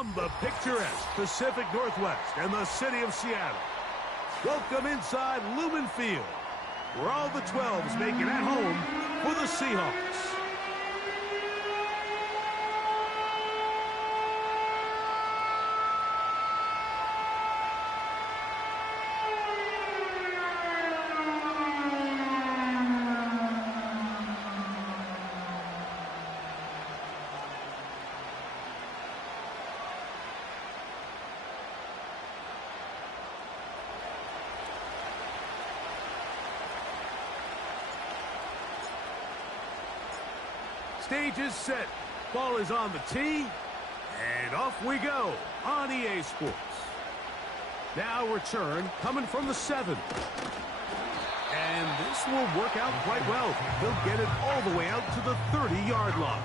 From the picturesque Pacific Northwest and the city of Seattle, welcome inside Lumen Field, where all the 12s make it at home for the Seahawks. Stage is set. Ball is on the tee. And off we go on EA Sports. Now return coming from the 7. And this will work out quite well. He'll get it all the way out to the 30-yard line.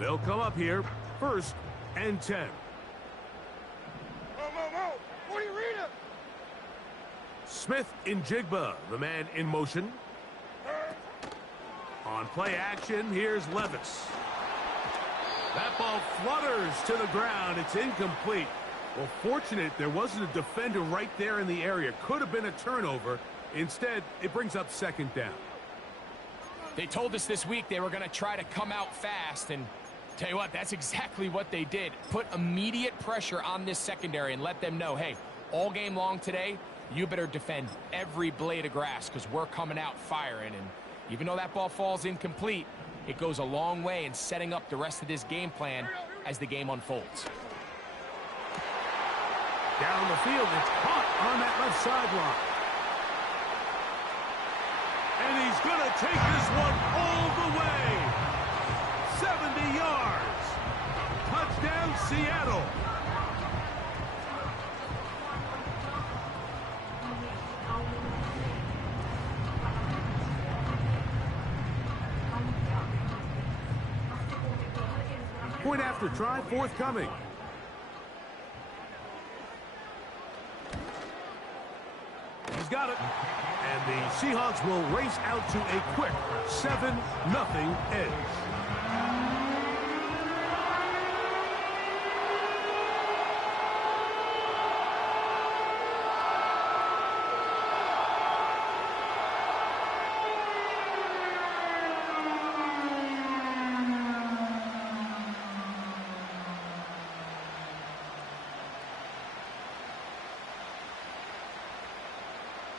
They'll come up here, 1st and 10. What are you reading? Smith in Jigba, the man in motion. On play action, here's Levis. That ball flutters to the ground. It's incomplete. Well, fortunate there wasn't a defender right there in the area. Could have been a turnover. Instead, it brings up 2nd down. They told us this week they were going to try to come out fast, and tell you what, that's exactly what they did. Put immediate pressure on this secondary and let them know, hey, all game long today, you better defend every blade of grass because we're coming out firing. And even though that ball falls incomplete, it goes a long way in setting up the rest of this game plan as the game unfolds. Down the field, it's caught on that left sideline. And he's going to take this one all the way. 70 yards. Touchdown, Seattle. Point after try forthcoming. He's got it. And the Seahawks will race out to a quick 7-0 edge.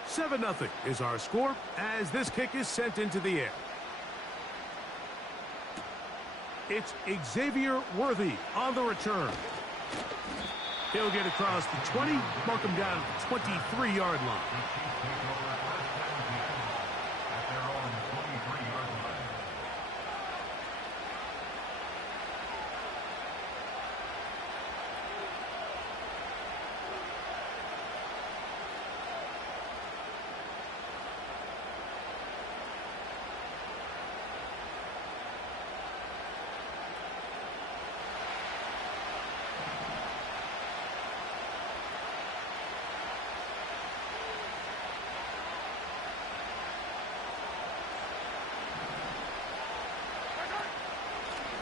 Seven 0 is our score as this kick is sent into the air. It's Xavier Worthy on the return. He'll get across the 20, mark him down at the 23-yard line.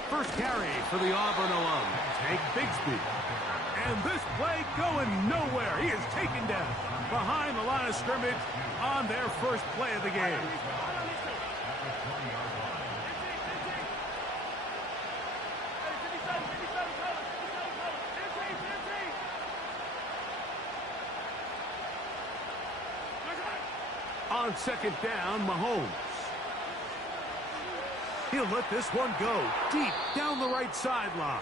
First carry for the Auburn alum, Tank Bigsby. And this play going nowhere. He is taken down behind the line of scrimmage on their first play of the game. On 2nd down, Mahomes. He'll let this one go deep down the right sideline.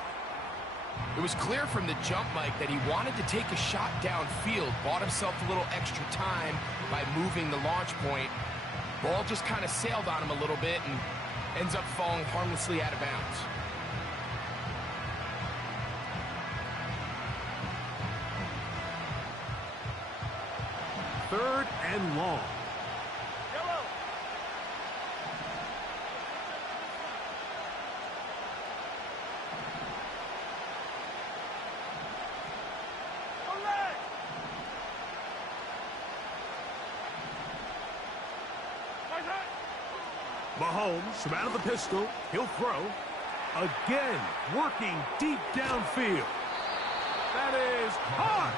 It was clear from the jump, Mike, that he wanted to take a shot downfield, bought himself a little extra time by moving the launch point. Ball just kind of sailed on him a little bit and ends up falling harmlessly out of bounds. Third and long. Mahomes from out of the pistol. He'll throw. Again, working deep downfield. That is hard.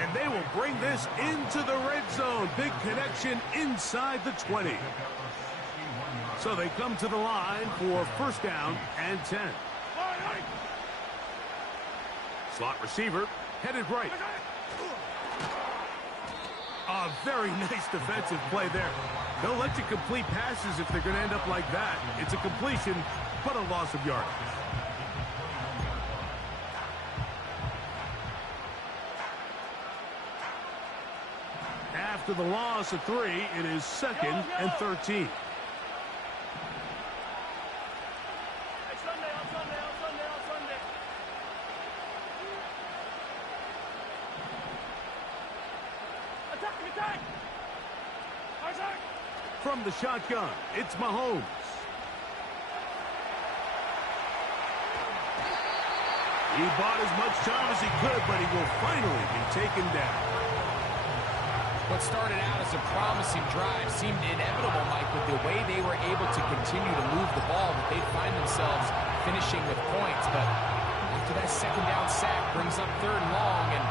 And they will bring this into the red zone. Big connection inside the 20. So they come to the line for first down and 10. Slot receiver headed right. A very nice defensive play there. They'll let you complete passes if they're going to end up like that. It's a completion, but a loss of yardage. After the loss of 3, it is 2nd and 13. From the shotgun, it's Mahomes. He bought as much time as he could, but he will finally be taken down. What started out as a promising drive seemed inevitable, Mike, with the way they were able to continue to move the ball, that they'd find themselves finishing with points. But after that second down sack brings up 3rd and long, and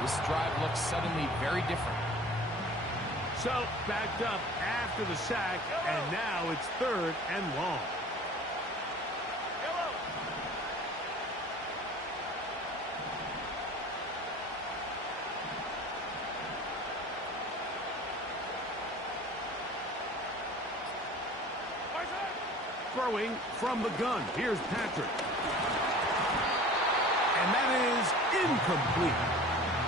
this drive looks suddenly very different. So, backed up after the sack, and now it's 3rd and long. Throwing from the gun. Here's Patrick. And that is incomplete.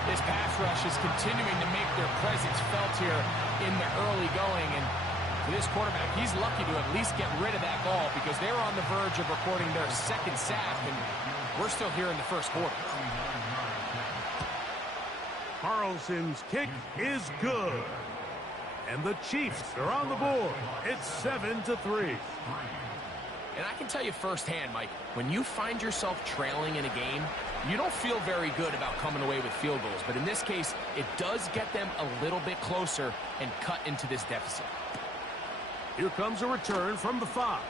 This pass rush is continuing to make their presence felt here in the early going. And for this quarterback, he's lucky to at least get rid of that ball, because they were on the verge of recording their 2nd sack, and we're still here in the 1st quarter. Carlson's kick is good. And the Chiefs are on the board. It's 7-3. And I can tell you firsthand, Mike, when you find yourself trailing in a game, you don't feel very good about coming away with field goals. But in this case, it does get them a little bit closer and cut into this deficit. Here comes a return from the 5.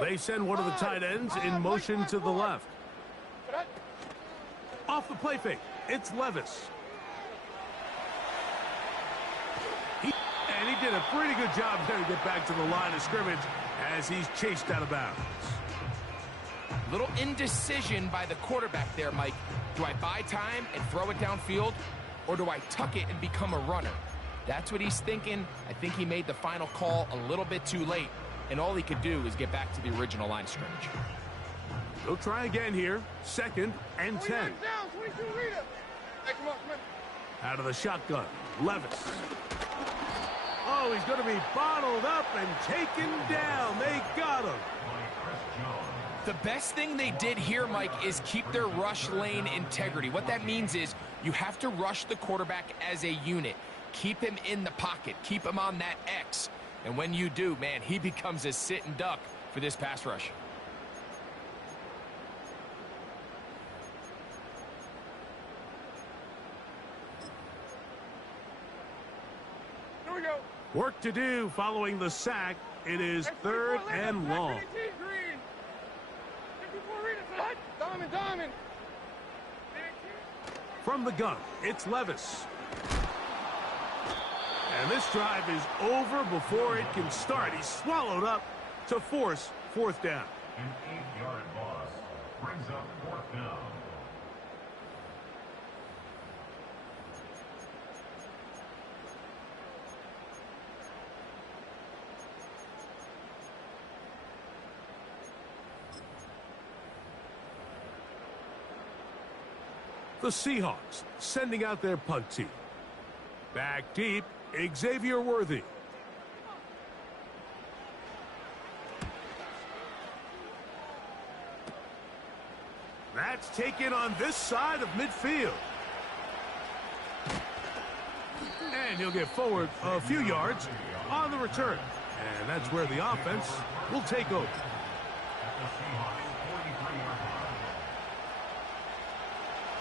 They send one of the tight ends in motion to the left. Off the play fake, it's Levis. And he did a pretty good job there to get back to the line of scrimmage as he's chased out of bounds. Little indecision by the quarterback there, Mike. Do I buy time and throw it downfield, or do I tuck it and become a runner? That's what he's thinking. I think he made the final call a little bit too late, and all he could do is get back to the original line of scrimmage. He'll try again here. 2nd and 10. Out of the shotgun, Levis. Oh, he's going to be bottled up and taken down. They got him. The best thing they did here, Mike, is keep their rush lane integrity. What that means is you have to rush the quarterback as a unit. Keep him in the pocket. Keep him on that X. And when you do, man, he becomes a sitting duck for this pass rush. Here we go. Work to do following the sack. It is 3rd and long. Diamond. From the gun, it's Levis. And this drive is over before it can start. He's swallowed up to force 4th down. An 8-yard loss brings up 4th down. The Seahawks sending out their punt team. Back deep, Xavier Worthy. That's taken on this side of midfield. And he'll get forward a few yards on the return. And that's where the offense will take over.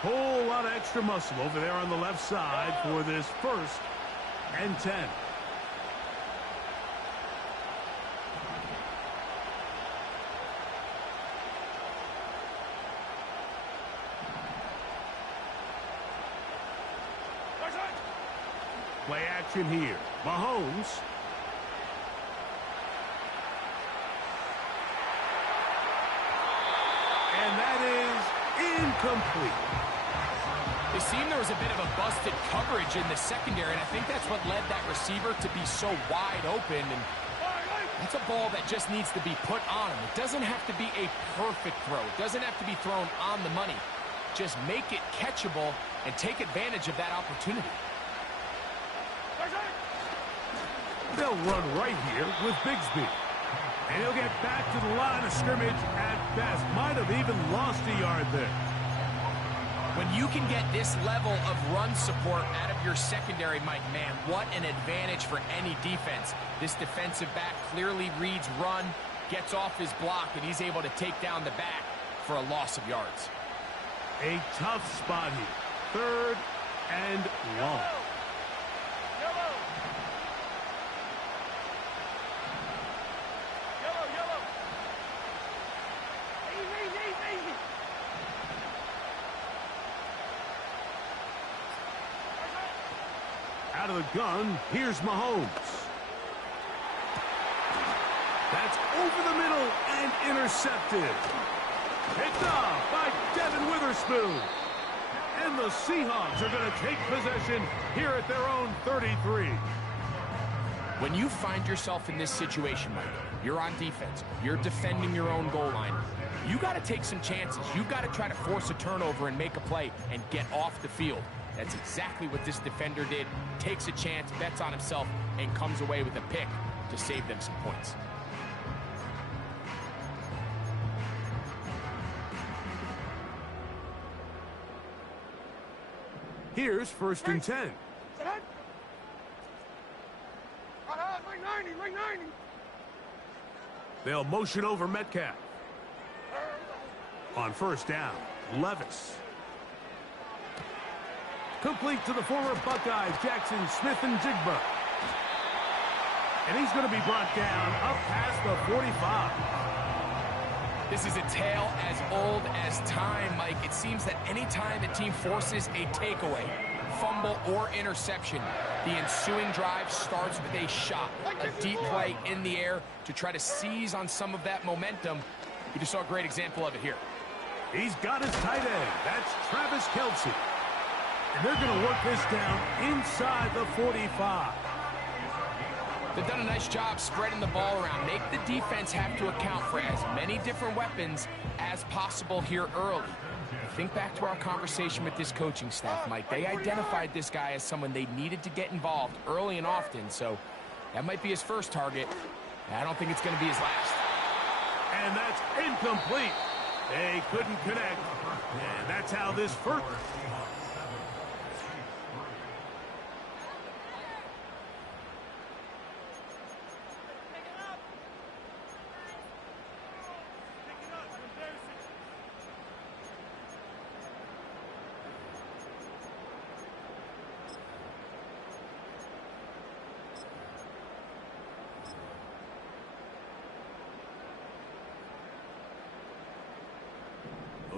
Whole lot of extra muscle over there on the left side for this 1st and 10. Play action here. Mahomes. And that is incomplete. It seemed there was a bit of a busted coverage in the secondary, and I think that's what led that receiver to be so wide open. And that's a ball that just needs to be put on him. It doesn't have to be a perfect throw. It doesn't have to be thrown on the money. Just make it catchable and take advantage of that opportunity. They'll run right here with Bigsby. And he'll get back to the line of scrimmage at best. Might have even lost a yard there. When you can get this level of run support out of your secondary, Mike, man, what an advantage for any defense. This defensive back clearly reads run, gets off his block, and he's able to take down the back for a loss of yards. A tough spot here. 3rd and long. Out of the gun, here's Mahomes. That's over the middle and intercepted. Picked off by Devin Witherspoon. And the Seahawks are going to take possession here at their own 33. When you find yourself in this situation, Mike, you're on defense, you're defending your own goal line, you got to take some chances. You've got to try to force a turnover and make a play and get off the field. That's exactly what this defender did. Takes a chance, bets on himself, and comes away with a pick to save them some points. Here's 1st and 10. Ring 90. They'll motion over Metcalf. On 1st down, Levis. Complete to the former Buckeyes, Jackson Smith-Njigba. And he's going to be brought down up past the 45. This is a tale as old as time, Mike. It seems that any time a team forces a takeaway, fumble, or interception, the ensuing drive starts with a shot, a deep play in the air to try to seize on some of that momentum. You just saw a great example of it here. He's got his tight end. That's Travis Kelce. And they're going to work this down inside the 45. They've done a nice job spreading the ball around. Make the defense have to account for as many different weapons as possible here early. Think back to our conversation with this coaching staff, Mike. They identified this guy as someone they needed to get involved early and often, so that might be his first target. I don't think it's going to be his last. And that's incomplete. They couldn't connect. And that's how this first...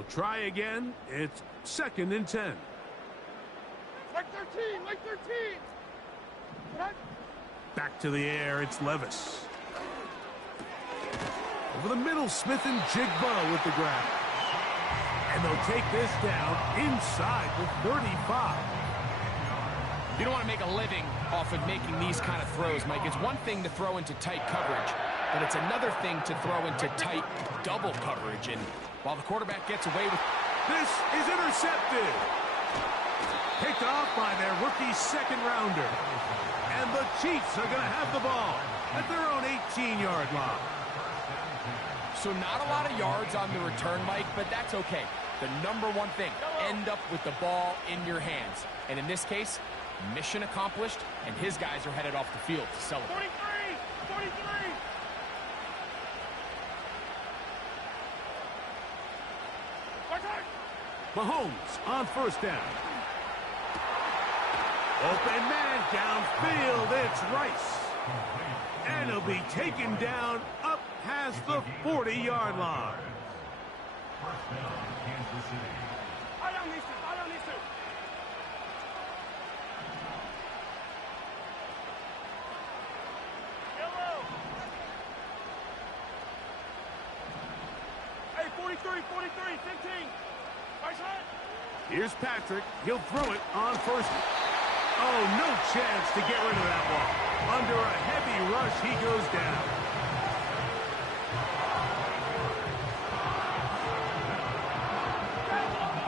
Try again. It's 2nd and 10. Like 13, like 13. Back to the air. It's Levis. Over the middle, Smith-Njigba with the grab. And they'll take this down inside the 35. You don't want to make a living off of making these kind of throws, Mike. It's one thing to throw into tight coverage, but it's another thing to throw into tight double coverage. And while the quarterback gets away with... This is intercepted. Picked off by their rookie 2nd rounder. And the Chiefs are going to have the ball at their own 18-yard line. So not a lot of yards on the return, Mike, but that's okay. The number one thing, end up with the ball in your hands. And in this case, mission accomplished, and his guys are headed off the field to celebrate. 43! 43! Mahomes on first down. Open man downfield. It's Rice. And he'll be taken down up past the 40-yard line. First down, Kansas City. I don't need to. Yellow. Hey, 43, 15. Nice hit. Here's Patrick. He'll throw it on first. Oh, no chance to get rid of that ball. Under a heavy rush, he goes down.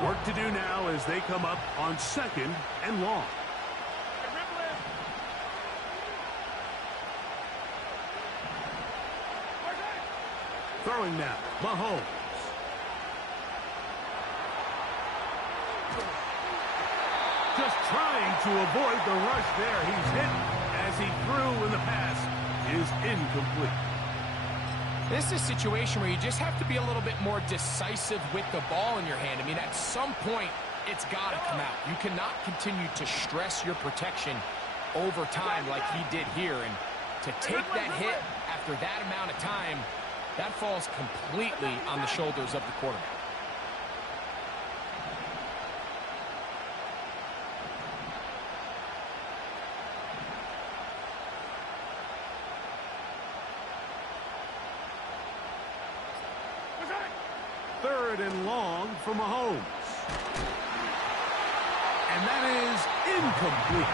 Work to do now as they come up on second and long. Throwing now, Mahomes. Just trying to avoid the rush there. He's hit as he threw, and the pass is incomplete. This is a situation where you just have to be a little bit more decisive with the ball in your hand. I mean, at some point, it's got to come out. You cannot continue to stress your protection over time like he did here. And to take that hit after that amount of time, that falls completely on the shoulders of the quarterback. Third and long for Mahomes. And that is incomplete.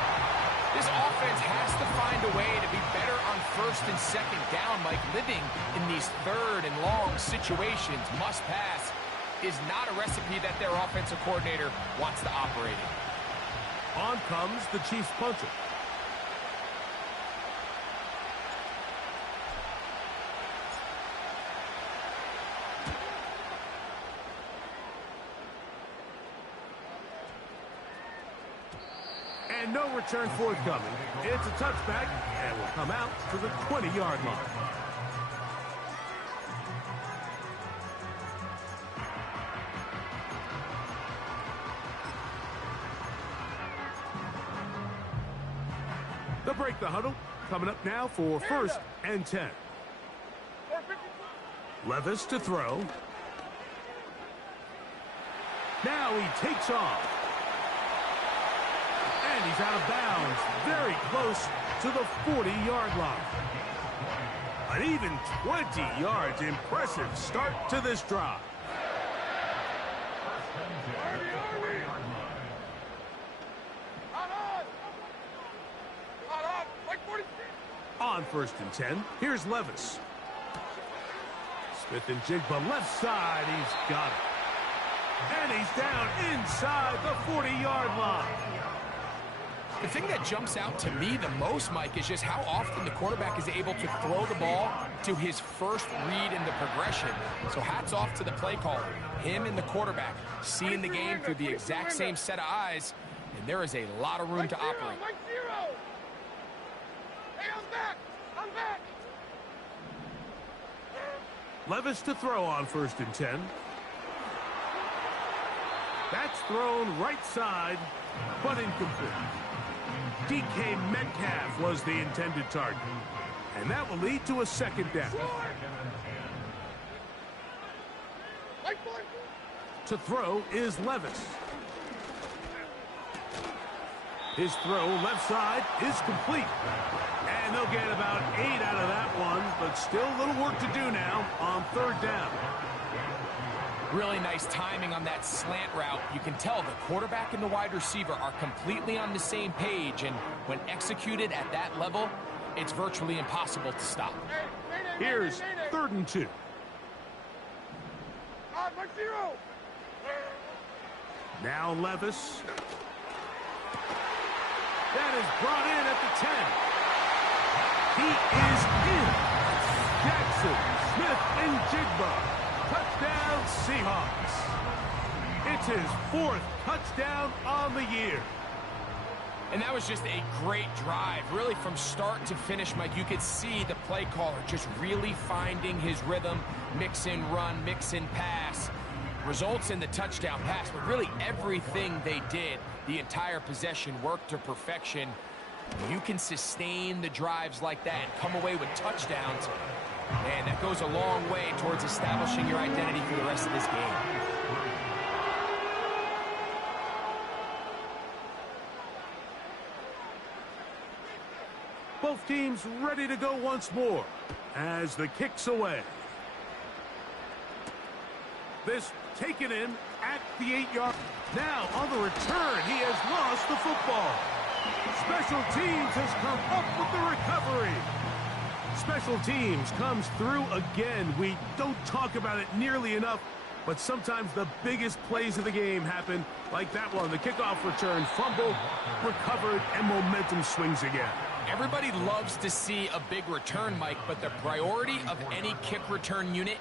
This offense has to find a way to be better on first and second down. Like, living in these third and long situations, must pass, is not a recipe that their offensive coordinator wants to operate in. On comes the Chiefs punter. And no return forthcoming. It's a touchback, and will come out to the 20-yard line. They'll break the huddle. Coming up now for first and 10. Levis to throw. Now he takes off. And he's out of bounds, very close to the 40-yard line. An even 20 yards. Impressive start to this drive. On first and 10, here's Levis. Smith and Jigba left side. He's got it. And he's down inside the 40-yard line. The thing that jumps out to me the most, Mike, is just how often the quarterback is able to throw the ball to his first read in the progression. So hats off to the play caller. Him and the quarterback seeing the game through the exact same set of eyes, and there is a lot of room to operate. Hey, I'm back! Levis to throw on first and 10. That's thrown right side, but incomplete. DK Metcalf was the intended target. And that will lead to a second down. To throw is Levis. His throw left side is complete. And they'll get about 8 out of that one, but still a little work to do now on third down. Really nice timing on that slant route. You can tell the quarterback and the wide receiver are completely on the same page, and when executed at that level, it's virtually impossible to stop. Here's third and 2. Now Levis. That is brought in at the 10. He is in. Jackson, Smith, and Jigba. Touchdown, Seahawks. It's his 4th touchdown on the year. And that was just a great drive. Really, from start to finish, Mike, you could see the play caller just really finding his rhythm. Mix in run, mix in pass. Results in the touchdown pass, but really everything they did, the entire possession, worked to perfection. You can sustain the drives like that and come away with touchdowns. Man, that goes a long way towards establishing your identity for the rest of this game. Both teams ready to go once more as the kick's away. This taken in at the 8-yard. Now on the return, he has lost the football. Special teams has come up with the recovery. Special teams comes through again. We don't talk about it nearly enough, but sometimes the biggest plays of the game happen like that one. The kickoff return, fumble, recovered, and momentum swings again. Everybody loves to see a big return, Mike, but the priority of any kick return unit,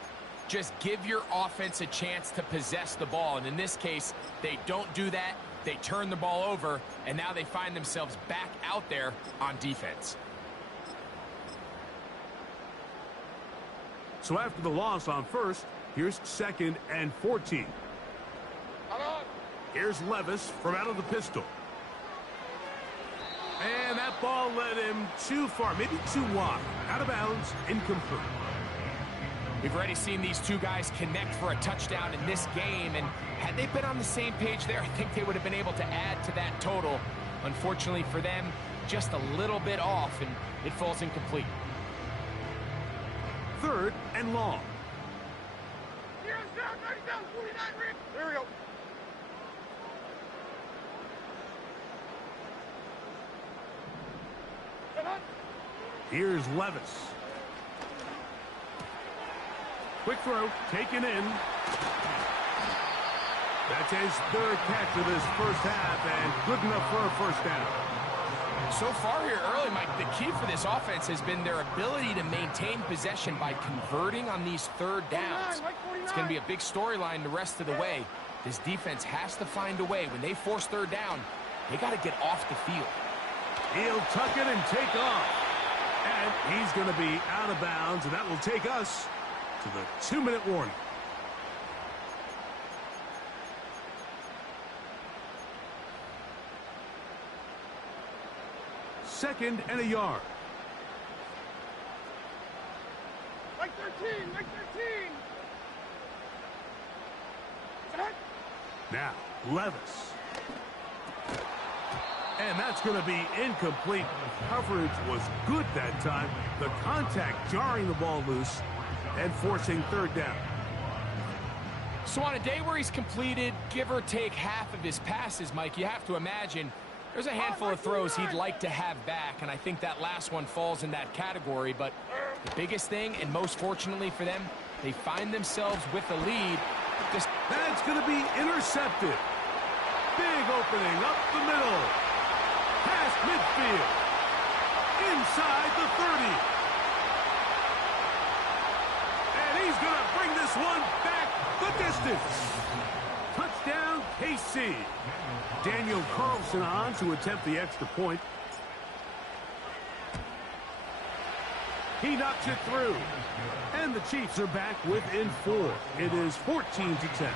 just give your offense a chance to possess the ball. And in this case, they don't do that. They turn the ball over, and now they find themselves back out there on defense. So after the loss on first, here's 2nd and 14. Here's Levis from out of the pistol. And that ball led him too far, maybe too wide. Out of bounds, incomplete. We've already seen these two guys connect for a touchdown in this game, and had they been on the same page there, I think they would have been able to add to that total. Unfortunately for them, just a little bit off, and it falls incomplete. 3rd and long. Here we go. Here's Levis. Quick throw, taken in. That's his 3rd catch of this first half, and good enough for a first down. So far here early, Mike, the key for this offense has been their ability to maintain possession by converting on these 3rd downs. It's going to be a big storyline the rest of the way. This defense has to find a way. When they force 3rd down, they got to get off the field. He'll tuck it and take off. And he's going to be out of bounds, and that will take us to the 2-minute warning. Second and a yard. Like 13, like 13. Set. Now, Levis. And that's going to be incomplete. Coverage was good that time. The contact jarring the ball loose and forcing 3rd down. So on a day where he's completed, give or take half of his passes, Mike, you have to imagine there's a handful of throws he'd like to have back, and I think that last one falls in that category. But the biggest thing, and most fortunately for them, they find themselves with a lead. That's going to be intercepted. Big opening up the middle. Past midfield. Inside the 30. And he's going to bring this one back the distance. Touchdown, KC. Daniel Carlson on to attempt the extra point. He knocks it through. And the Chiefs are back within 4. It is 14-10.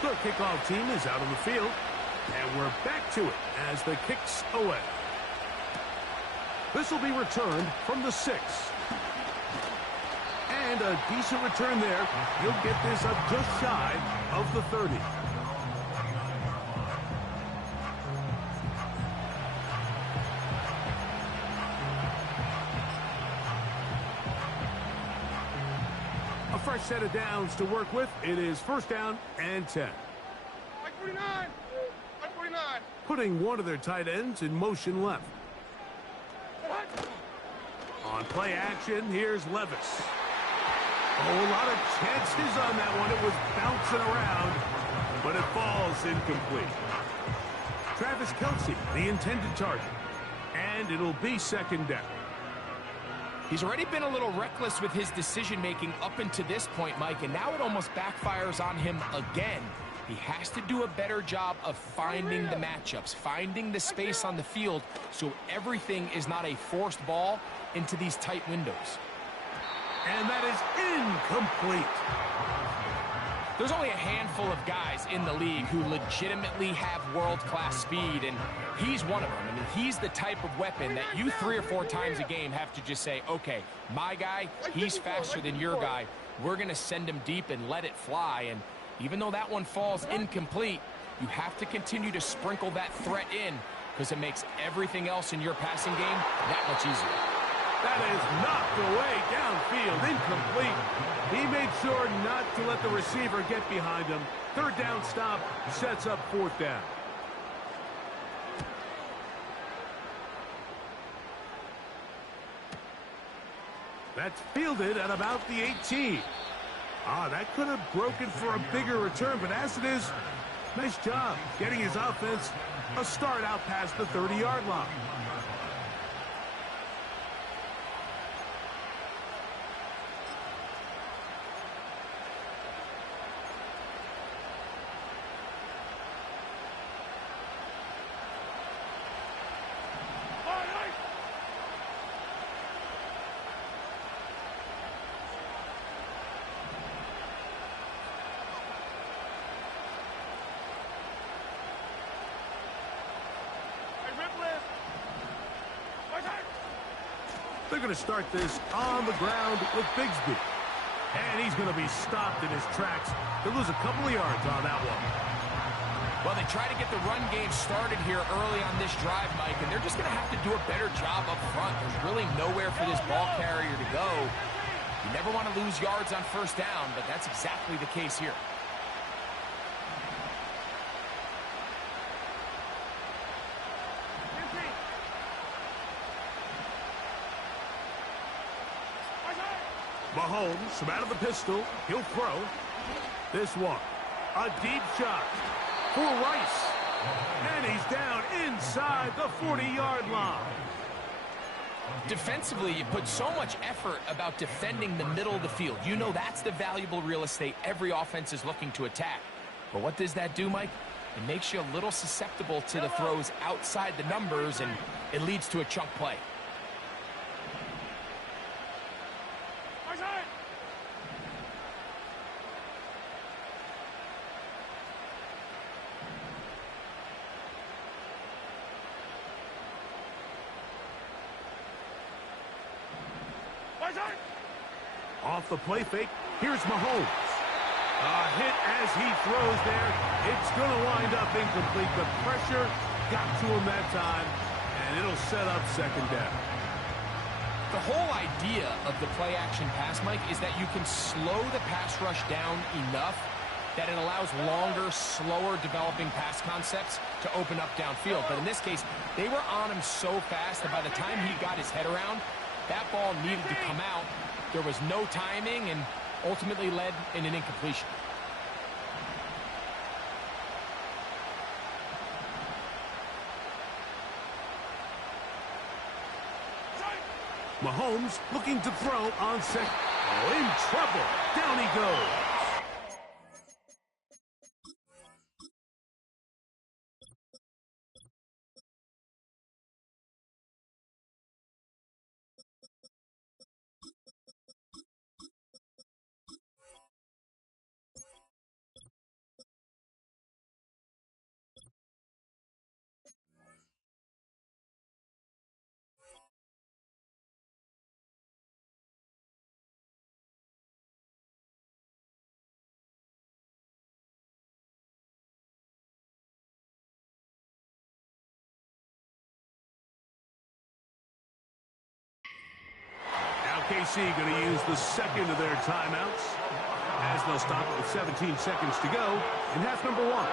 The kickoff team is out on the field. And we're back to it as the kick's away. This will be returned from the 6. And a decent return there. He'll get this up just shy of the 30. A fresh set of downs to work with. It is 1st down and 10. Like 49. Like 49. Putting one of their tight ends in motion left. On play action, here's Levis. Oh, a lot of chances on that one. It was bouncing around, but it falls incomplete. Travis Kelce, the intended target. And it'll be second down. He's already been a little reckless with his decision-making up until this point, Mike, and now it almost backfires on him again. He has to do a better job of finding the matchups, finding the space on the field so everything is not a forced ball into these tight windows. And that is incomplete. There's only a handful of guys in the league who legitimately have world-class speed, and he's one of them. I mean, he's the type of weapon that you 3 or 4 times a game have to just say, okay, my guy, he's faster than your guy. We're going to send him deep and let it fly. And even though that one falls incomplete, you have to continue to sprinkle that threat in because it makes everything else in your passing game that much easier. That is knocked away downfield, incomplete. He made sure not to let the receiver get behind him. Third down stop sets up fourth down. That's fielded at about the 18. That could have broken for a bigger return, but as it is, nice job getting his offense a start out past the 30-yard line. They're going to start this on the ground with Bigsby. And he's going to be stopped in his tracks. They'll lose a couple of yards on that one. Well, they try to get the run game started here early on this drive, Mike, and they're just going to have to do a better job up front. There's really nowhere for this ball carrier to go. You never want to lose yards on first down, but that's exactly the case here. Mahomes from out of the pistol. He'll throw. This one. A deep shot for Rice. And he's down inside the 40-yard line. Defensively, you put so much effort about defending the middle of the field. You know that's the valuable real estate every offense is looking to attack. But what does that do, Mike? It makes you a little susceptible to the throws outside the numbers, and it leads to a chunk play. Off the play fake, here's Mahomes. A hit as he throws there. It's going to wind up incomplete. The pressure got to him that time, and it'll set up second down. The whole idea of the play-action pass, Mike, is that you can slow the pass rush down enough that it allows longer, slower developing pass concepts to open up downfield. But in this case, they were on him so fast that by the time he got his head around, that ball needed to come out. There was no timing and ultimately led in an incompletion. Mahomes looking to throw on second. Oh, in trouble. Down he goes. KC going to use the second of their timeouts as they'll stop with 17 seconds to go in half number one.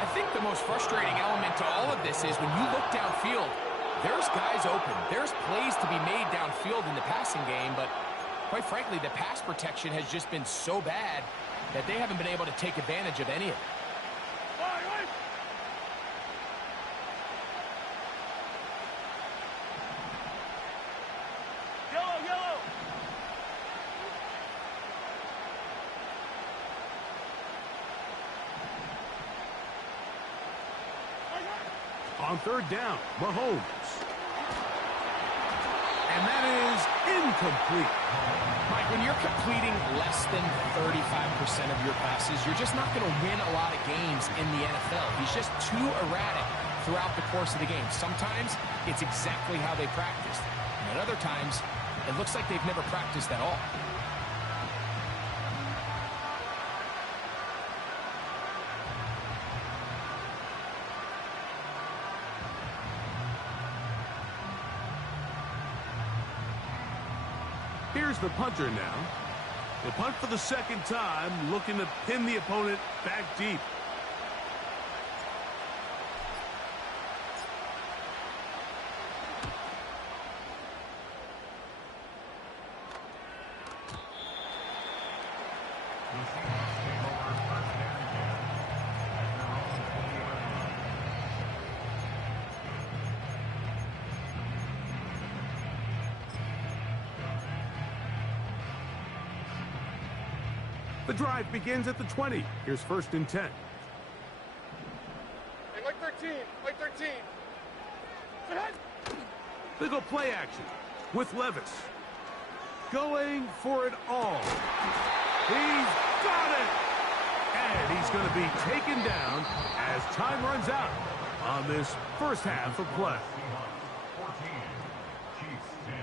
I think the most frustrating element to all of this is when you look downfield, there's guys open. There's plays to be made downfield in the passing game, but quite frankly, the pass protection has just been so bad that they haven't been able to take advantage of any of it. On third down, Mahomes. And that is incomplete. Mike, when you're completing less than 35% of your passes, you're just not going to win a lot of games in the NFL. He's just too erratic throughout the course of the game. Sometimes it's exactly how they practiced. And at other times, it looks like they've never practiced at all. Here's the punter now. The punt for the second time, looking to pin the opponent back deep. The drive begins at the 20. Here's 1st and 10. Hey, like 13. Like 13. They go play action with Levis. Going for it all. He's got it! And he's going to be taken down as time runs out on this first half of play. Seahawks 14, Chiefs 10.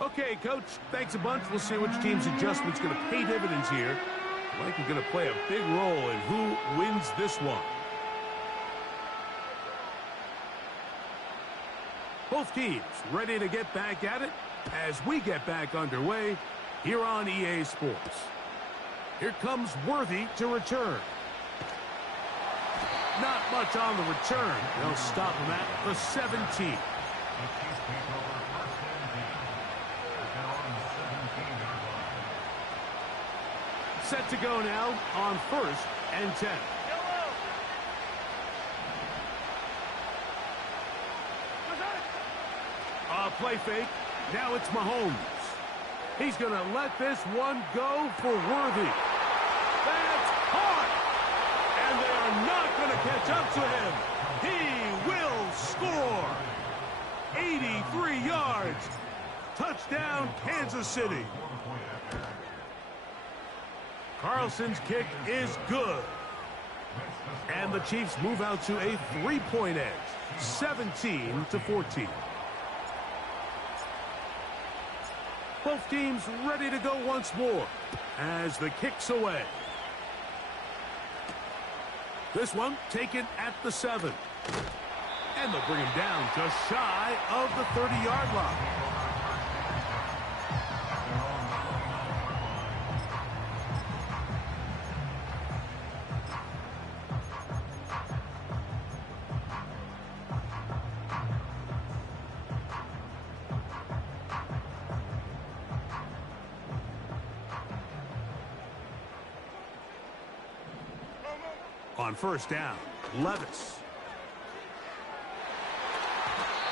Okay, Coach, thanks a bunch. We'll see which team's adjustment's going to pay dividends here. Likely going to play a big role in who wins this one. Both teams ready to get back at it as we get back underway here on EA Sports. Here comes Worthy to return. Not much on the return. They'll stop him at the 17. Set to go now on 1st and 10. Play fake. Now it's Mahomes. He's going to let this one go for Worthy. That's caught. And they are not going to catch up to him. He will score. 83 yards. Touchdown, Kansas City. Carlson's kick is good. And the Chiefs move out to a 3-point edge, 17-14. Both teams ready to go once more as the kick's away. This one taken at the 7. And they'll bring him down just shy of the 30-yard line. On 1st down, Levis.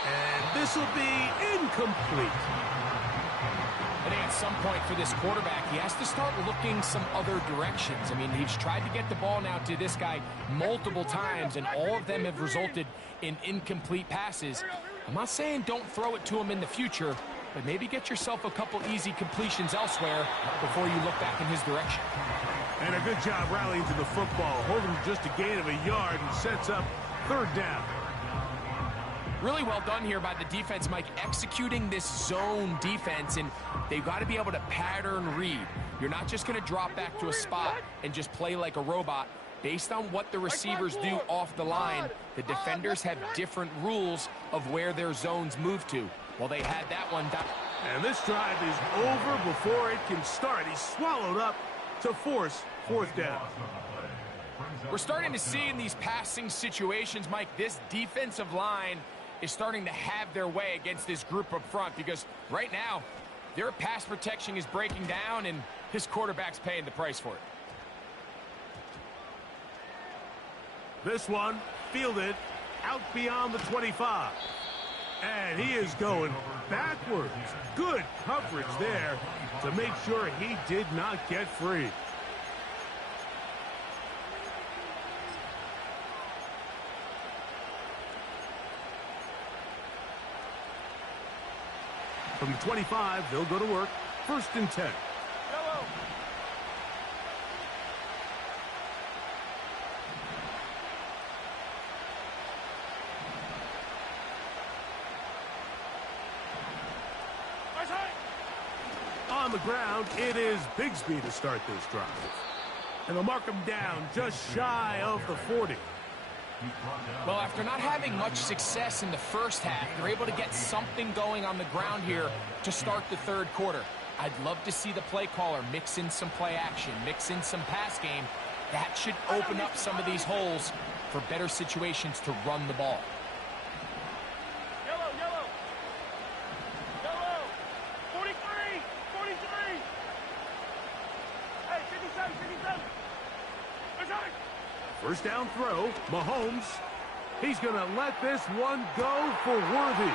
And this will be incomplete. I think at some point for this quarterback, he has to start looking some other directions. I mean, he's tried to get the ball now to this guy multiple times, and all of them have resulted in incomplete passes. I'm not saying don't throw it to him in the future, but maybe get yourself a couple easy completions elsewhere before you look back in his direction. And a good job rallying to the football, holding just a gain of a yard and sets up 3rd down. Really well done here by the defense, Mike, executing this zone defense, and they've got to be able to pattern read. You're not just going to drop back to a spot and just play like a robot. Based on what the receivers do off the line, the defenders have different rules of where their zones move to. Well, they had that one down. And this drive is over before it can start. He's swallowed up to force 4th down. We're starting to see in these passing situations, Mike, this defensive line is starting to have their way against this group up front because right now, their pass protection is breaking down and his quarterback's paying the price for it. This one fielded out beyond the 25. And he is going backwards. Good coverage there to make sure he did not get free. From the 25, they'll go to work. 1st and 10. Yellow. Nice high. On the ground, it is Bigsby to start this drive. And they'll mark him down just shy of the 40. Well, after not having much success in the first half, they're able to get something going on the ground here to start the 3rd quarter. I'd love to see the play caller mix in some play action, mix in some pass game. That should open up some of these holes for better situations to run the ball. Yellow, yellow. Yellow. 43, 43. Hey, 57, 57. Nice high. 1st down throw, Mahomes. He's going to let this one go for Worthy.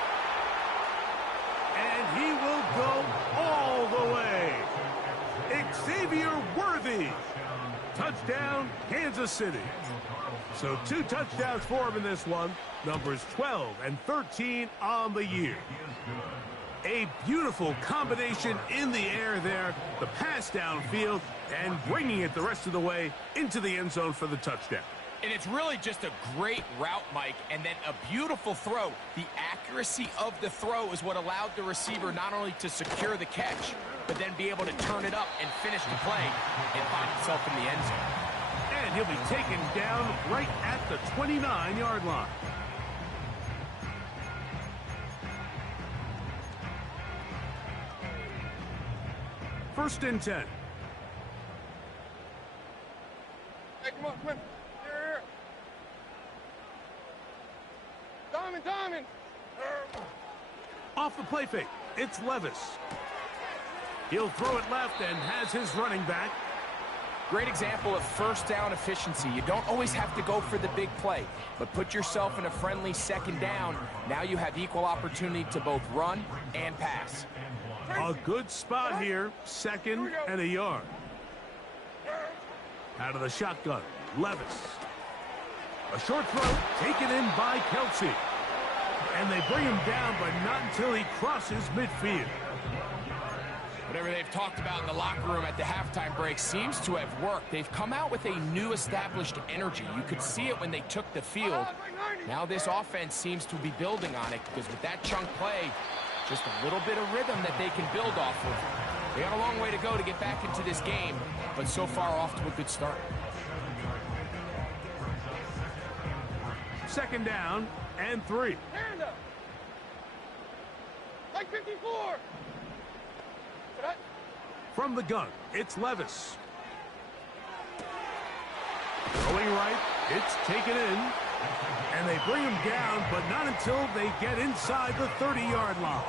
And he will go all the way. Xavier Worthy. Touchdown, Kansas City. So 2 touchdowns for him in this one. Numbers 12 and 13 on the year. A beautiful combination in the air there. The pass downfield and bringing it the rest of the way into the end zone for the touchdown. And it's really just a great route, Mike, and then a beautiful throw. The accuracy of the throw is what allowed the receiver not only to secure the catch, but then be able to turn it up and finish the play and find himself in the end zone. And he'll be taken down right at the 29-yard line. First and 10. Hey, come on, come on. Here. Diamond, diamond. Off the play fake, it's Levis. He'll throw it left and has his running back. Great example of 1st down efficiency. You don't always have to go for the big play, but put yourself in a friendly 2nd down. Now you have equal opportunity to both run and pass. A good spot here, 2nd and a yard. Out of the shotgun, Levis. A short throw taken in by Kelsey. And they bring him down, but not until he crosses midfield. Whatever they've talked about in the locker room at the halftime break seems to have worked. They've come out with a new established energy. You could see it when they took the field. Now this offense seems to be building on it because with that chunk play, just a little bit of rhythm that they can build off of. They got a long way to go to get back into this game, but so far off to a good start. 2nd down and 3. Hand up. Like 54. From the gun, it's Levis. Going right, it's taken in. And they bring him down, but not until they get inside the 30-yard line.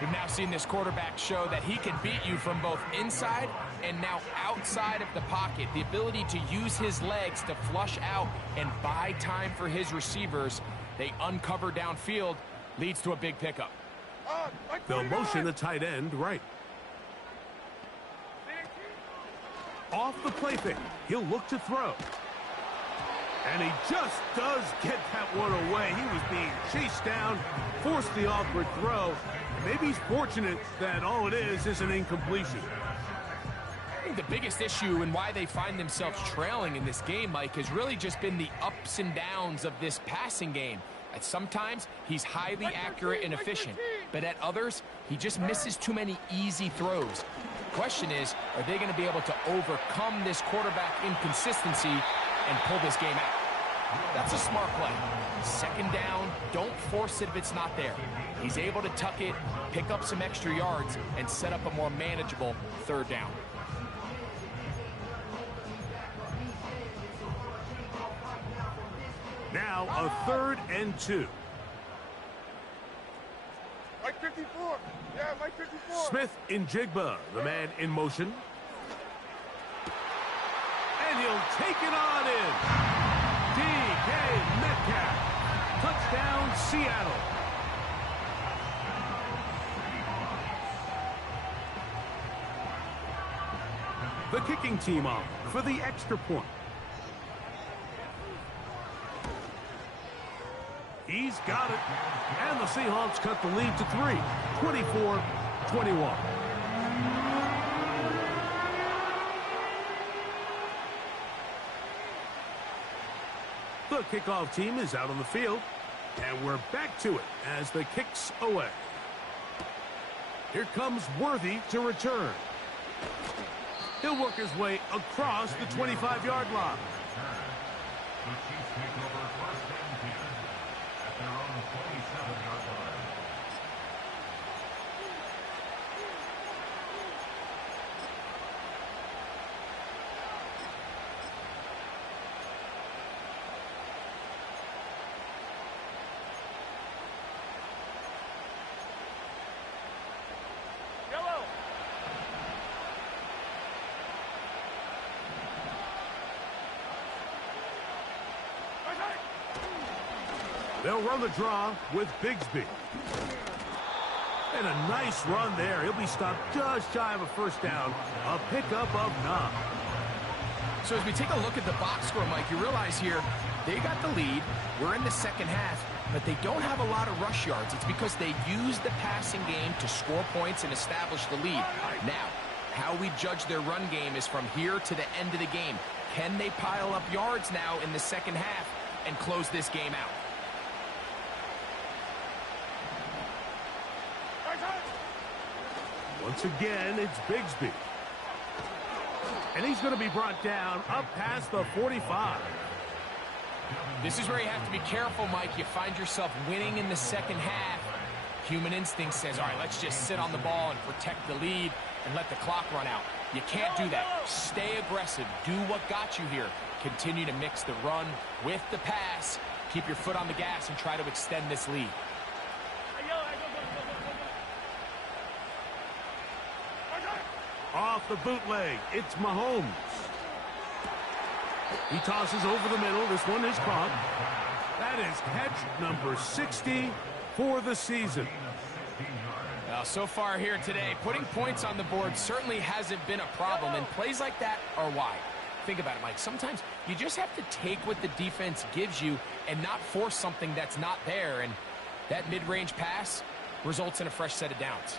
We've now seen this quarterback show that he can beat you from both inside and now outside of the pocket. The ability to use his legs to flush out and buy time for his receivers. They uncover downfield, leads to a big pickup. They'll motion the tight end right. Off the play fake, he'll look to throw. And he just does get that one away. He was being chased down, forced the awkward throw. Maybe he's fortunate that all it is an incompletion. I think the biggest issue and why they find themselves trailing in this game, Mike, has really just been the ups and downs of this passing game. At sometimes, he's highly accurate and efficient, but at others, he just misses too many easy throws. The question is, are they going to be able to overcome this quarterback inconsistency and pull this game out? That's a smart play. 2nd down, don't force it if it's not there. He's able to tuck it, pick up some extra yards, and set up a more manageable 3rd down. Now a 3rd and 2. Mike 54. Yeah, Mike 54. Smith in Jigba, the man in motion. And he'll take it on in. DK Metcalf. Touchdown, Seattle. The kicking team on for the extra point. He's got it. And the Seahawks cut the lead to 3, 24-21. The kickoff team is out on the field. And we're back to it as the kick's away. Here comes Worthy to return. He'll work his way across the 25-yard line. The Chiefs take over 1st and 10 at their own 27-yard line. Yellow. They'll run the draw with Bigsby. And a nice run there. He'll be stopped just shy of a 1st down. A pickup of 9. So as we take a look at the box score, Mike, you realize here they got the lead. We're in the 2nd half, but they don't have a lot of rush yards. It's because they use the passing game to score points and establish the lead. Now, how we judge their run game is from here to the end of the game. Can they pile up yards now in the 2nd half and close this game out? Once again, it's Bigsby. And he's going to be brought down up past the 45. This is where you have to be careful, Mike. You find yourself winning in the 2nd half. Human instinct says, all right, let's just sit on the ball and protect the lead and let the clock run out. You can't do that. Stay aggressive. Do what got you here. Continue to mix the run with the pass. Keep your foot on the gas and try to extend this lead. Off the bootleg, it's Mahomes. He tosses over the middle. This one is caught. That is catch number 60 for the season. Well, so far here today, putting points on the board certainly hasn't been a problem, and plays like that are why. Think about it, Mike. Sometimes you just have to take what the defense gives you and not force something that's not there, and that mid-range pass results in a fresh set of downs.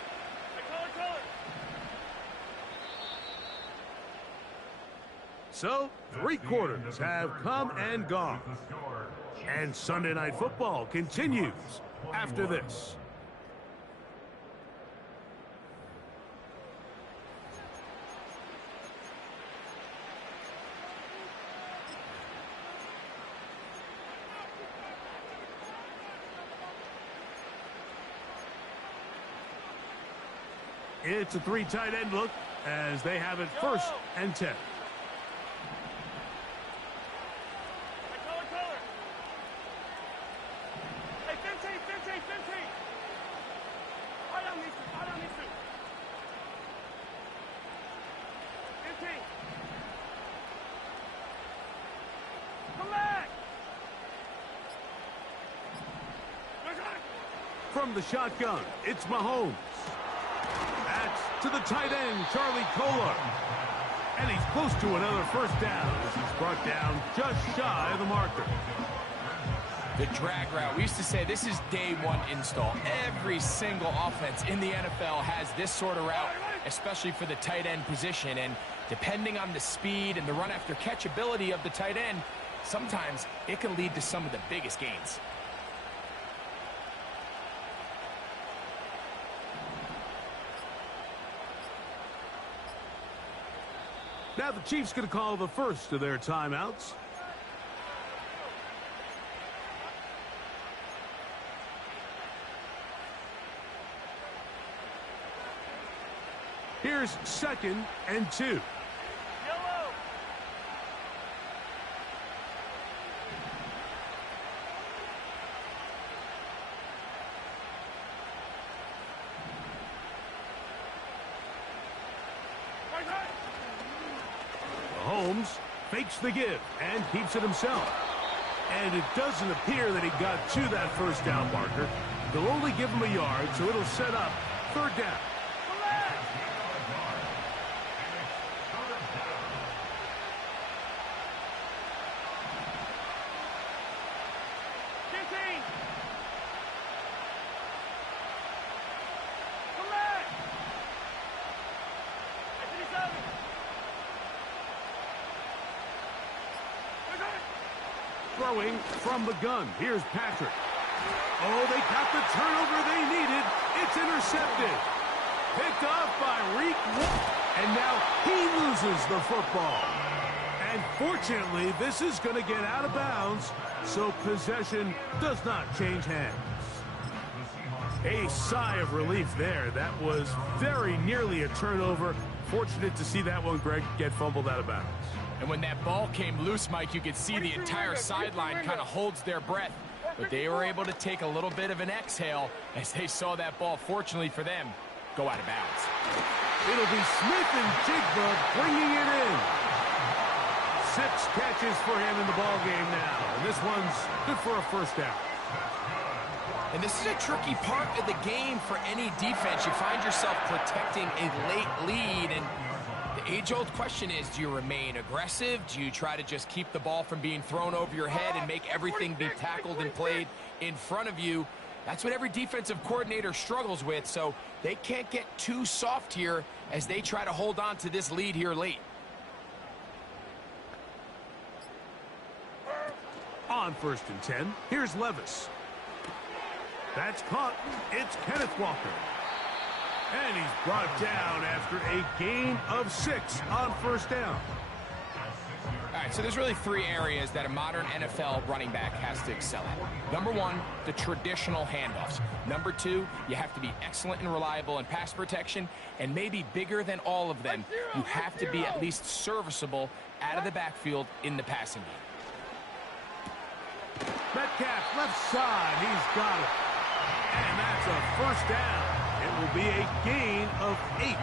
So, 3 quarters have come and gone. And Sunday Night Football continues after this. It's a 3 tight end look as they have it 1st and 10. From the shotgun, it's Mahomes. That's to the tight end, Charlie Kolar. And he's close to another 1st down as he's brought down just shy of the marker. The drag route. We used to say this is day 1 install. Every single offense in the NFL has this sort of route, especially for the tight end position. And depending on the speed and the run after catch ability of the tight end, sometimes it can lead to some of the biggest gains. Now the Chiefs going to call the first of their timeouts. Here's 2nd and 2. Right side. Mahomes fakes the give and keeps it himself. And it doesn't appear that he got to that first down marker. They'll only give him a yard, so it'll set up third down. Throwing from the gun. Here's Patrick. Oh, they got the turnover they needed. It's intercepted. Picked off by Reek. And now he loses the football. And fortunately, this is going to get out of bounds, so possession does not change hands. A sigh of relief there. That was very nearly a turnover. Fortunate to see that one, Greg, get fumbled out of bounds. And when that ball came loose, Mike, you could see the entire sideline kind of holds their breath. But they were able to take a little bit of an exhale as they saw that ball, fortunately for them, go out of bounds. It'll be Smith and Jigba bringing it in. 6 catches for him in the ball game now. And this one's good for a first down. And this is a tricky part of the game for any defense. You find yourself protecting a late lead, and the age-old question is, do you remain aggressive? Do you try to just keep the ball from being thrown over your head and make everything be tackled and played in front of you? That's what every defensive coordinator struggles with, so they can't get too soft here as they try to hold on to this lead here late. On 1st and 10, here's Levis. That's caught. It's Kenneth Walker. And he's brought down after a gain of 6 on first down. All right, so there's really 3 areas that a modern NFL running back has to excel at. Number 1, the traditional handoffs. Number 2, you have to be excellent and reliable in pass protection. And maybe bigger than all of them, you have to be at least serviceable out of the backfield in the passing game. Metcalf, left side. He's got it. And that's a first down. It will be a gain of 8.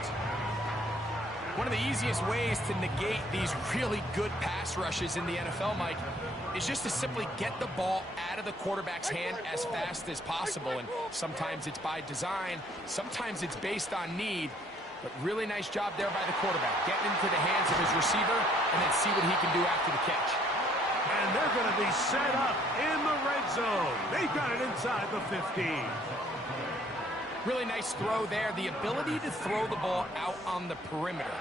One of the easiest ways to negate these really good pass rushes in the NFL, Mike, is just to simply get the ball out of the quarterback's hand as fast as possible. And sometimes it's by design, sometimes it's based on need. But really nice job there by the quarterback, getting into the hands of his receiver and then see what he can do after the catch. And they're going to be set up in the red zone. They've got it inside the 15. Really nice throw there. The ability to throw the ball out on the perimeter.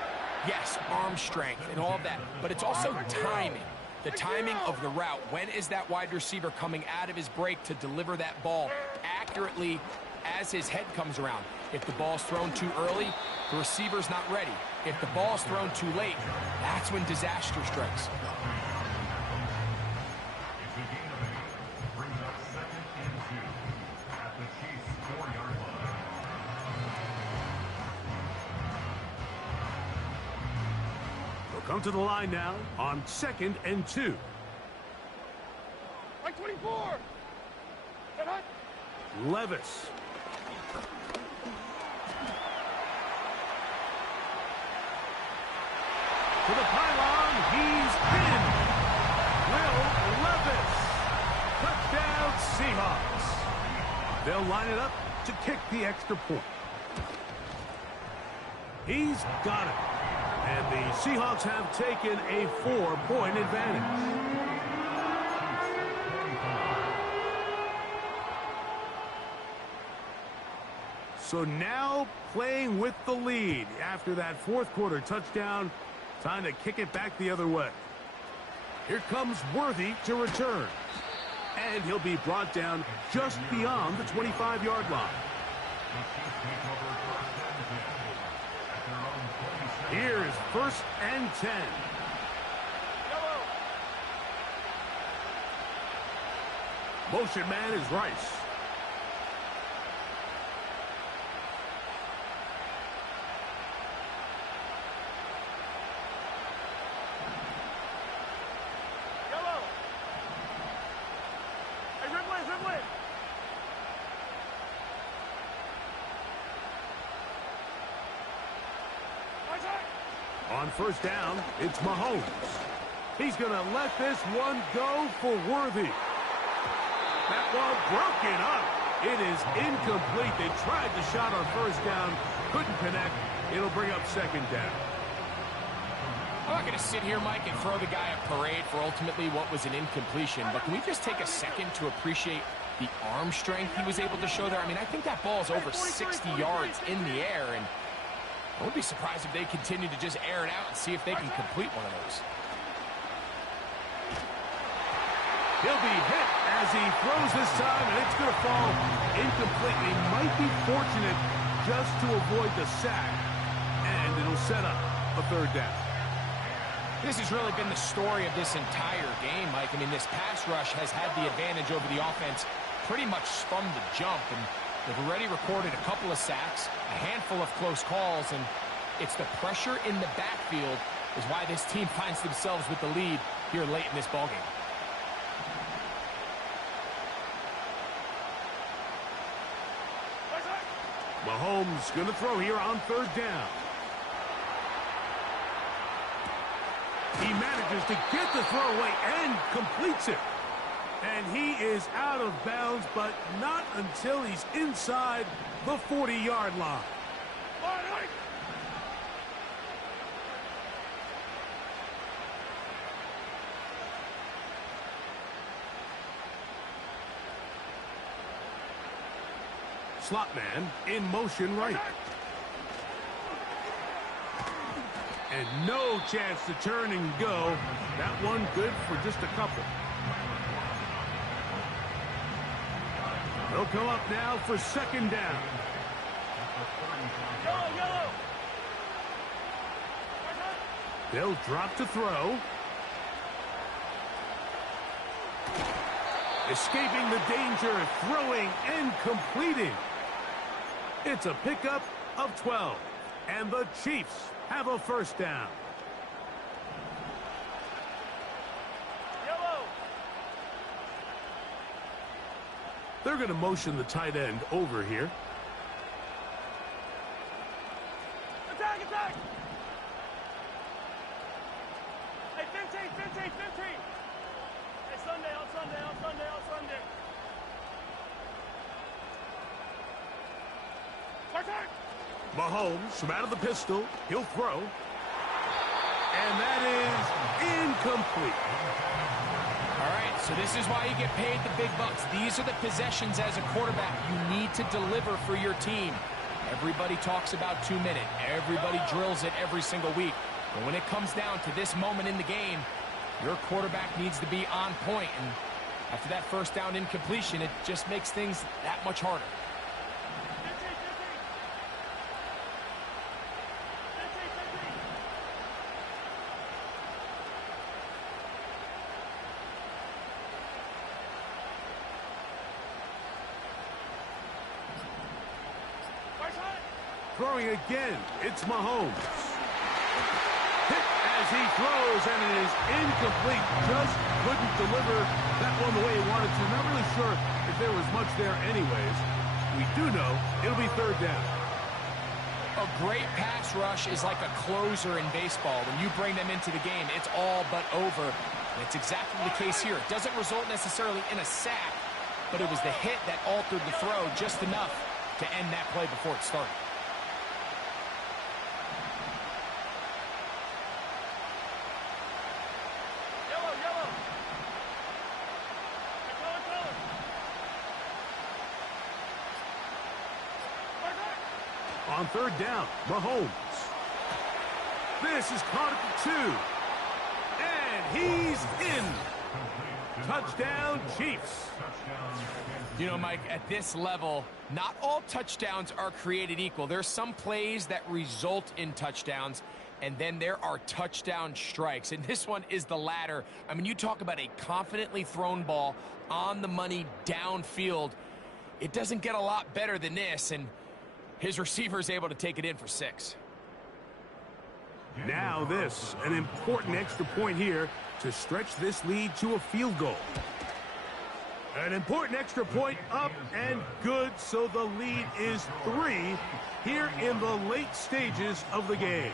Yes, arm strength and all of that, but it's also timing. The timing of the route. When is that wide receiver coming out of his break to deliver that ball accurately as his head comes around? If the ball's thrown too early, the receiver's not ready. If the ball's thrown too late, that's when disaster strikes. Come to the line now on 2nd and 2. Right 24. Get hot. Levis. To the pylon. He's in. Will Levis. Touchdown Seahawks. They'll line it up to kick the extra point. He's got it. And the Seahawks have taken a 4-point advantage. So now playing with the lead after that 4th quarter touchdown. Time to kick it back the other way. Here comes Worthy to return. And he'll be brought down just beyond the 25-yard line. Here is 1st and 10. Motion man is Rice. Yellow. Hey, Ridley. Right side. On first down, it's Mahomes. He's going to let this one go for Worthy. That ball broken up. It is incomplete. They tried the shot on first down, couldn't connect. It'll bring up second down. I'm not going to sit here, Mike, and throw the guy a parade for ultimately what was an incompletion, but can we just take a second to appreciate the arm strength he was able to show there? I mean, I think that ball is over 60 yards in the air, and I wouldn't be surprised if they continue to just air it out and see if they can complete one of those. He'll be hit as he throws this time, and it's going to fall incomplete. He might be fortunate just to avoid the sack, and it'll set up a third down. This has really been the story of this entire game, Mike. I mean, this pass rush has had the advantage over the offense pretty much from the jump, and they've already recorded a couple of sacks, a handful of close calls, and it's the pressure in the backfield is why this team finds themselves with the lead here late in this ballgame. Mahomes going to throw here on third down. He manages to get the throw away and completes it. And he is out of bounds, but not until he's inside the 40-yard line. Slot man in motion right. And no chance to turn and go. That one good for just a couple. They'll come up now for second down. Yellow. They'll drop to throw. Escaping the danger, throwing and completing. It's a pickup of 12. And the Chiefs have a first down. Yellow. They're going to motion the tight end over here. Attack. Hey, 15. Hey, Sunday. Attack. Mahomes from out of the pistol. He'll throw. And that is incomplete. All right, so this is why you get paid the big bucks. These are the possessions as a quarterback you need to deliver for your team. Everybody talks about 2 minute. Everybody drills it every single week. But when it comes down to this moment in the game, your quarterback needs to be on point. And after that first down incompletion, it just makes things that much harder. 15. Throwing again, it's Mahomes. Hit as he throws, and it is incomplete. Just couldn't deliver that one the way he wanted to. Not really sure if there was much there anyways. We do know it'll be third down. A great pass rush is like a closer in baseball. When you bring them into the game, it's all but over. And it's exactly the case here. It doesn't result necessarily in a sack, but it was the hit that altered the throw just enough to end that play before it started. Yellow. On third down, Mahomes. This is caught at the 2. And he's in. Touchdown, Chiefs. You know, Mike, at this level, not all touchdowns are created equal. There's some plays that result in touchdowns, and then there are touchdown strikes. And this one is the latter. I mean, you talk about a confidently thrown ball on the money downfield. It doesn't get a lot better than this, and his receiver is able to take it in for 6. Now this, an important extra point here to stretch this lead to a field goal. An important extra point up and good, so the lead is 3 here in the late stages of the game.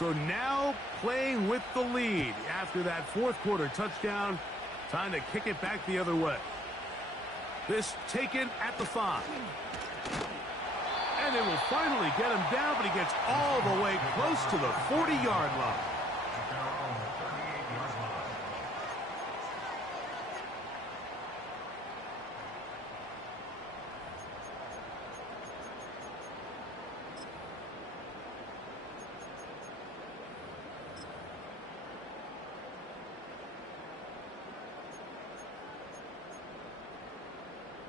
So now playing with the lead after that fourth quarter touchdown. Time to kick it back the other way. This taken at the 5. And they will finally get him down, but he gets all the way close to the 40-yard line.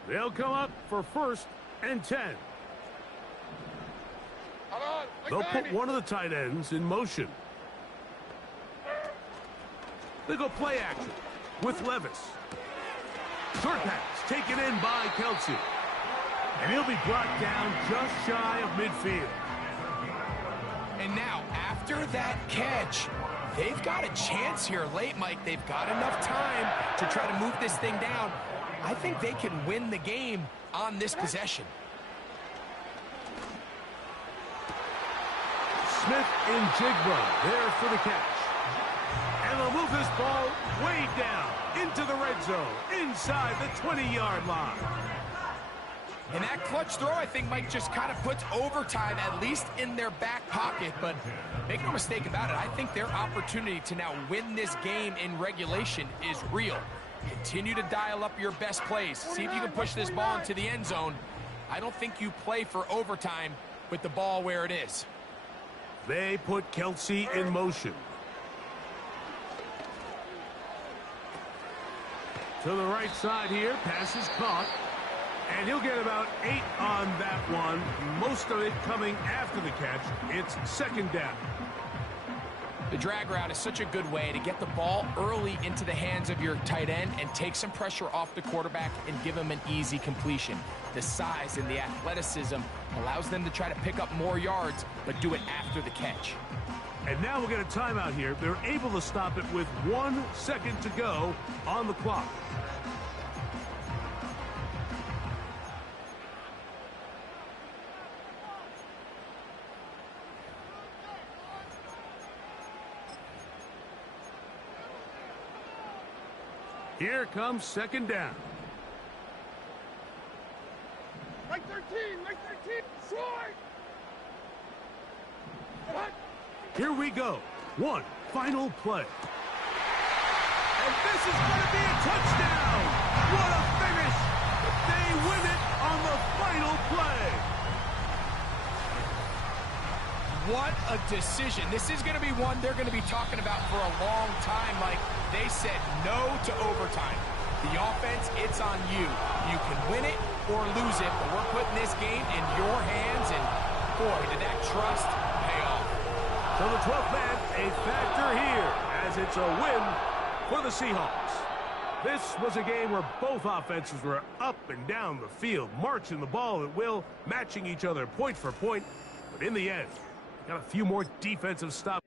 They'll come up for 1st and 10. They'll put one of the tight ends in motion. They go play action with Levis. Short pass taken in by Kelsey. And he'll be brought down just shy of midfield. And now, after that catch, they've got a chance here late, Mike. They've got enough time to try to move this thing down. I think they can win the game on this possession. Smith in Jigba there for the catch. And they'll move this ball way down into the red zone, inside the 20-yard line. And that clutch throw, I think, Mike, just kind of puts overtime at least in their back pocket. But make no mistake about it, I think their opportunity to now win this game in regulation is real. Continue to dial up your best plays. See if you can push this ball into the end zone. I don't think you play for overtime with the ball where it is. They put Kelsey in motion. To the right side here, pass is caught. And he'll get about 8 on that one. Most of it coming after the catch. It's 2nd down. The drag route is such a good way to get the ball early into the hands of your tight end and take some pressure off the quarterback and give him an easy completion. The size and the athleticism allows them to try to pick up more yards, but do it after the catch. And now we'll get a timeout here. They're able to stop it with 1 second to go on the clock. Here comes 2nd down. Like 13, short! Here we go. One final play. And this is going to be a touchdown. What a finish. They win it on the final play. What a decision. This is going to be one they're going to be talking about for a long time, Mike. They said no to overtime. The offense, it's on you. You can win it or lose it, but we're putting this game in your hands, and boy, did that trust pay off. So the 12th man, a factor here, as it's a win for the Seahawks. This was a game where both offenses were up and down the field, marching the ball at will, matching each other point for point, but in the end, got a few more defensive stops.